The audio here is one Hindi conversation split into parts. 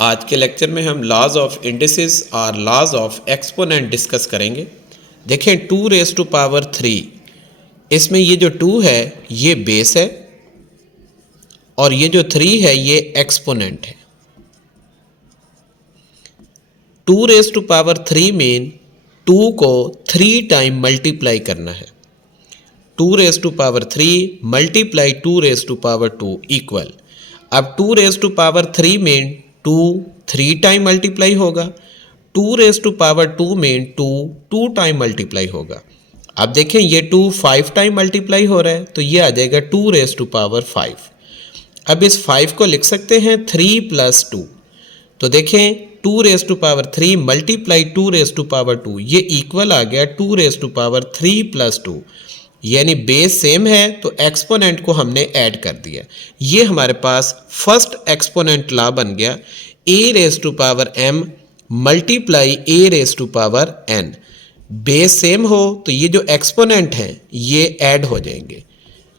आज के लेक्चर में हम लॉज ऑफ इंडिसेस और लॉज ऑफ एक्सपोनेंट डिस्कस करेंगे। देखें 2 रेज़ टू पावर 3, इसमें ये जो 2 है ये बेस है और ये जो 3 है ये एक्सपोनेंट है। 2 रेज़ टू पावर 3 में 2 को 3 टाइम मल्टीप्लाई करना है। 2 raise to power 3 multiply 2 raise to power 2 equal. अब 2 रेज़ टू पावर 3 में 2 3 टाइम मल्टीप्लाई होगा, 2 रेज़ टू पावर 2 में 2 टाइम मल्टीप्लाई होगा। अब देखें ये 2 5 टाइम मल्टीप्लाई हो रहा है तो ये आ जाएगा 2 रेज़ टू पावर 5। अब इस 5 को लिख सकते हैं 3 प्लस 2, तो देखें 2 raise to power 3 multiply 2 raise to power 2 ये इक्वल आ गया 2 रेज़ टू पावर 3 प्लस 2, यानी बेस सेम है तो एक्सपोनेंट को हमने ऐड कर दिया। ये हमारे पास फर्स्ट एक्सपोनेंट लॉ बन गया a raise to power m multiply a raise to power n। Base same हो तो ये जो एक्सपोनेंट हैं ये ऐड हो जाएंगे,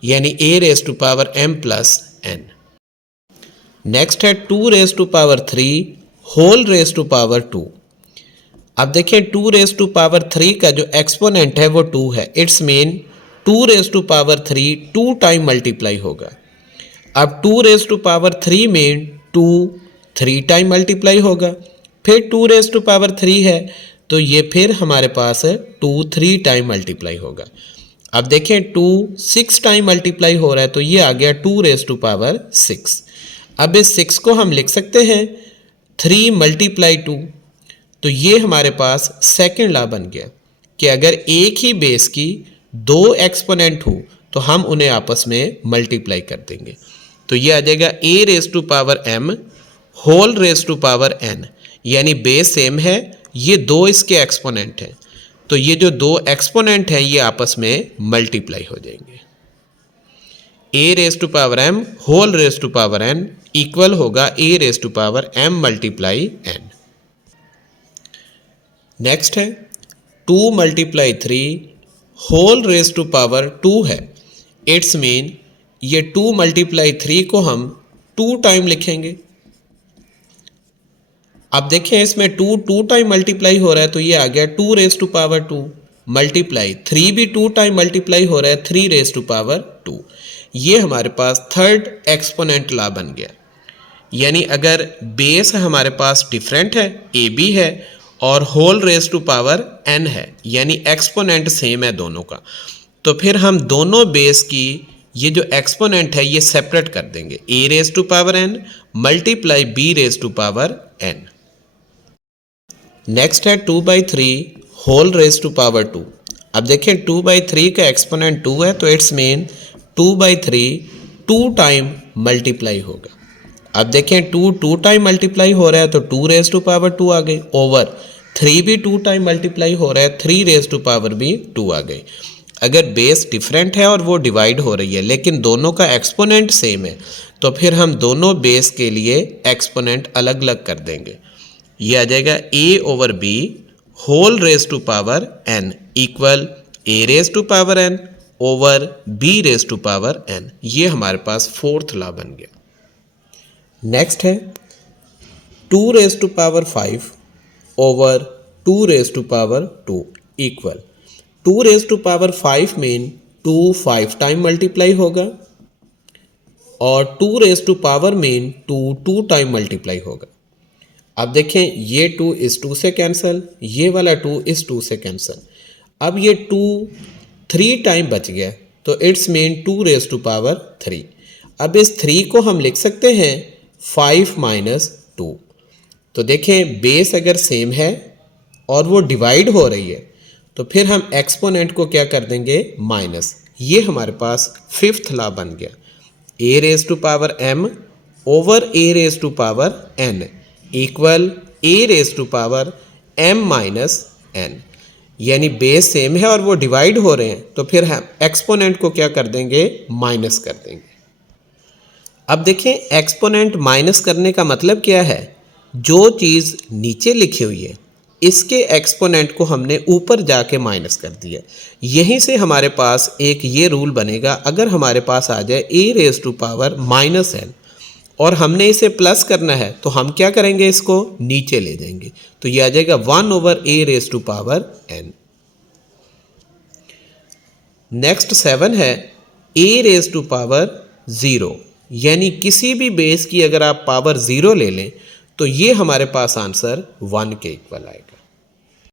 यानी a raise to power m plus n। Next है 2 raise to power 3 whole raise to power 2। अब देखें 2 रेज़ टू पावर 3 का जो एक्सपोनेंट है वो 2 है, it's mean 2 raise to power 3 2 time multiply होगा। अब 2 रेज़ टू पावर 3 में 2 3 टाइम मल्टीप्लाई होगा, फिर 2 रेज़ टू पावर 3 है तो ये फिर हमारे पास 2 3 टाइम मल्टीप्लाई होगा। अब देखें 2 6 टाइम मल्टीप्लाई हो रहा है तो ये आ गया 2 रेज़ टू पावर 6। अब इस 6 को हम लिख सकते हैं 3 मल्टीप्लाई 2, तो ये हमारे पास सेकेंड लॉ बन गया कि अगर एक ही बेस की 2 एक्सपोनेंट हो तो हम उन्हें आपस में मल्टीप्लाई कर देंगे। तो ये आ जाएगा a raise to power m whole raise to power n, यानी बेस सेम है, ये 2 इसके एक्सपोनेंट हैं तो ये जो 2 एक्सपोनेंट हैं ये आपस में मल्टीप्लाई हो जाएंगे। a raise to power m whole raise to power n equal होगा a raise to power m multiply n। Next है 2 multiply 3 whole raise to power 2 है, इट्स मीन ये 2 मल्टीप्लाई 3 को हम 2 टाइम लिखेंगे। अब देखें इसमें 2 टाइम मल्टीप्लाई हो रहा है तो ये आ गया 2 रेज़ टू पावर 2 मल्टीप्लाई 3 भी 2 टाइम मल्टीप्लाई हो रहा है 3 रेज़ टू पावर 2। ये हमारे पास थर्ड एक्सपोनेंट लॉ बन गया, यानी अगर बेस हमारे पास डिफरेंट है a b है और whole raise to power n है, यानी एक्सपोनेंट सेम है दोनों का, तो फिर हम दोनों बेस की ये जो एक्सपोनेंट है ये सेपरेट कर देंगे। a raise to power n multiply b raise to power n। Next है 2/3 होल रेज़ टू पावर 2। अब देखें 2/3 का एक्सपोनेंट 2 है तो इट्स मीन 2/3 2 टाइम मल्टीप्लाई होगा। अब देखें 2 टाइम मल्टीप्लाई हो रहा है तो 2 रेज़ टू पावर 2 आ गई, ओवर 3 भी 2 टाइम मल्टीप्लाई हो रहा है 3 रेज़ टू पावर भी 2 आ गई। अगर बेस डिफरेंट है और वो डिवाइड हो रही है लेकिन दोनों का एक्सपोनेंट सेम है तो फिर हम दोनों बेस के लिए एक्सपोनेंट अलग अलग कर देंगे। ये आ जाएगा a over b whole raise to power n equal a raise to power n over b raise to power n। ये हमारे पास फोर्थ लॉ बन गया। नेक्स्ट है 2 raise to power 5 over 2 raise to power 2 equal 2 raise to power 5 में 2 5 टाइम मल्टीप्लाई होगा और 2 रेज़ टू पावर में 2 टाइम मल्टीप्लाई होगा। अब देखें ये 2 इस 2 से कैंसिल, ये वाला 2 इस 2 से कैंसिल। अब ये 2 3 टाइम बच गया तो it's mean 2 raise to power 3। अब इस 3 को हम लिख सकते हैं 5 माइनस 2, तो देखें बेस अगर सेम है और वो डिवाइड हो रही है तो फिर हम एक्सपोनेंट को क्या कर देंगे माइनस। ये हमारे पास फिफ्थ लॉ बन गया a raise to power m over a raise to power n equal a raise to power m minus n, यानी बेस सेम है और वो डिवाइड हो रहे हैं तो फिर हम एक्सपोनेंट को क्या कर देंगे माइनस कर देंगे। अब देखें एक्सपोनेंट माइनस करने का मतलब क्या है, जो चीज़ नीचे लिखी हुई है इसके एक्सपोनेंट को हमने ऊपर जाके माइनस कर दिया। यहीं से हमारे पास एक ये रूल बनेगा, अगर हमारे पास आ जाए a raise to power minus n और हमने इसे प्लस करना है तो हम क्या करेंगे, इसको नीचे ले जाएंगे, तो ये आ जाएगा 1/a⁴n। नेक्स्ट 7 है a⁻0, यानी किसी भी बेस की अगर आप पावर 0 ले लें तो ये हमारे पास आंसर 1 के इक्वल आएगा।